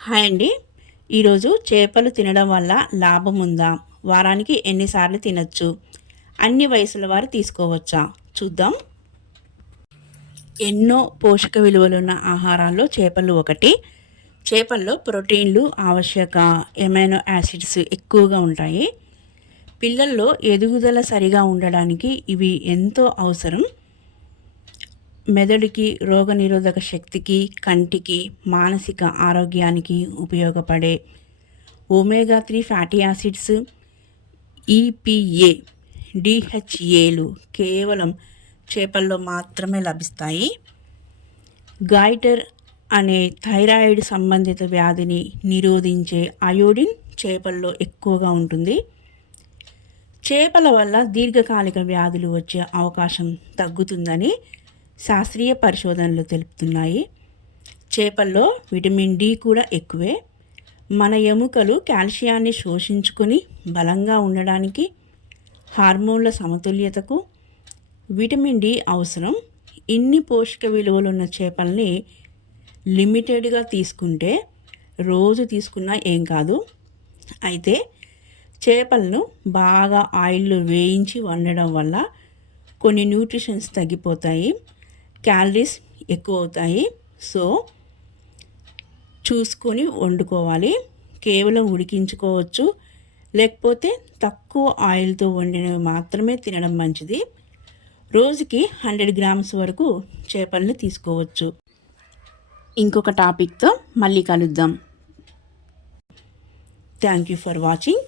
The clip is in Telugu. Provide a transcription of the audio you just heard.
హాయ్ అండి. ఈరోజు చేపలు తినడం వల్ల లాభం ఉందా? వారానికి ఎన్నిసార్లు తినొచ్చు? అన్ని వయసుల వారు తీసుకోవచ్చా? చూద్దాం. ఎన్నో పోషక విలువలున్న ఆహారాల్లో చేపలు ఒకటి. చేపల్లో ప్రోటీన్లు, ఆవశ్యక ఎమైనో యాసిడ్స్ ఎక్కువగా ఉంటాయి. పిల్లల్లో ఎదుగుదల సరిగా ఉండడానికి ఇవి ఎంతో అవసరం. మెదడుకి, రోగనిరోధక శక్తికి, కంటికి, మానసిక ఆరోగ్యానికి ఉపయోగపడే ఒమేగా 3 ఫ్యాటీ యాసిడ్స్, ఈపీఏ, డిహెచ్ఏలు కేవలం చేపల్లో మాత్రమే లభిస్తాయి. గాయిటర్ అనే థైరాయిడ్ సంబంధిత వ్యాధిని నిరోధించే అయోడిన్ చేపల్లో ఎక్కువగా ఉంటుంది. చేపల వల్ల దీర్ఘకాలిక వ్యాధులు వచ్చే అవకాశం తగ్గుతుందని శాస్త్రీయ పరిశోధనలు తెలుపుతున్నాయి. చేపల్లో విటమిన్ డి కూడా ఎక్కువే. మన ఎముకలు కాల్షియాన్ని శోషించుకొని బలంగా ఉండడానికి, హార్మోన్ల సమతుల్యతకు విటమిన్ డి అవసరం. ఇన్ని పోషక విలువలున్న చేపల్ని లిమిటెడ్గా తీసుకుంటే రోజు తీసుకున్నా ఏం కాదు. అయితే చేపలను బాగా ఆయిల్లో వేయించి వండడం వల్ల కొన్ని న్యూట్రిషన్స్ తగ్గిపోతాయి, క్యాలరీస్ ఎక్కువ అవుతాయి. సో చూసుకొని వండుకోవాలి. కేవలం ఉడికించుకోవచ్చు, లేకపోతే తక్కువ ఆయిల్తో వండినవి మాత్రమే తినడం మంచిది. రోజుకి 100 గ్రామ్స్ వరకు చేపలను తీసుకోవచ్చు. ఇంకొక టాపిక్తో మళ్ళీ కలుద్దాం. Thank you for watching.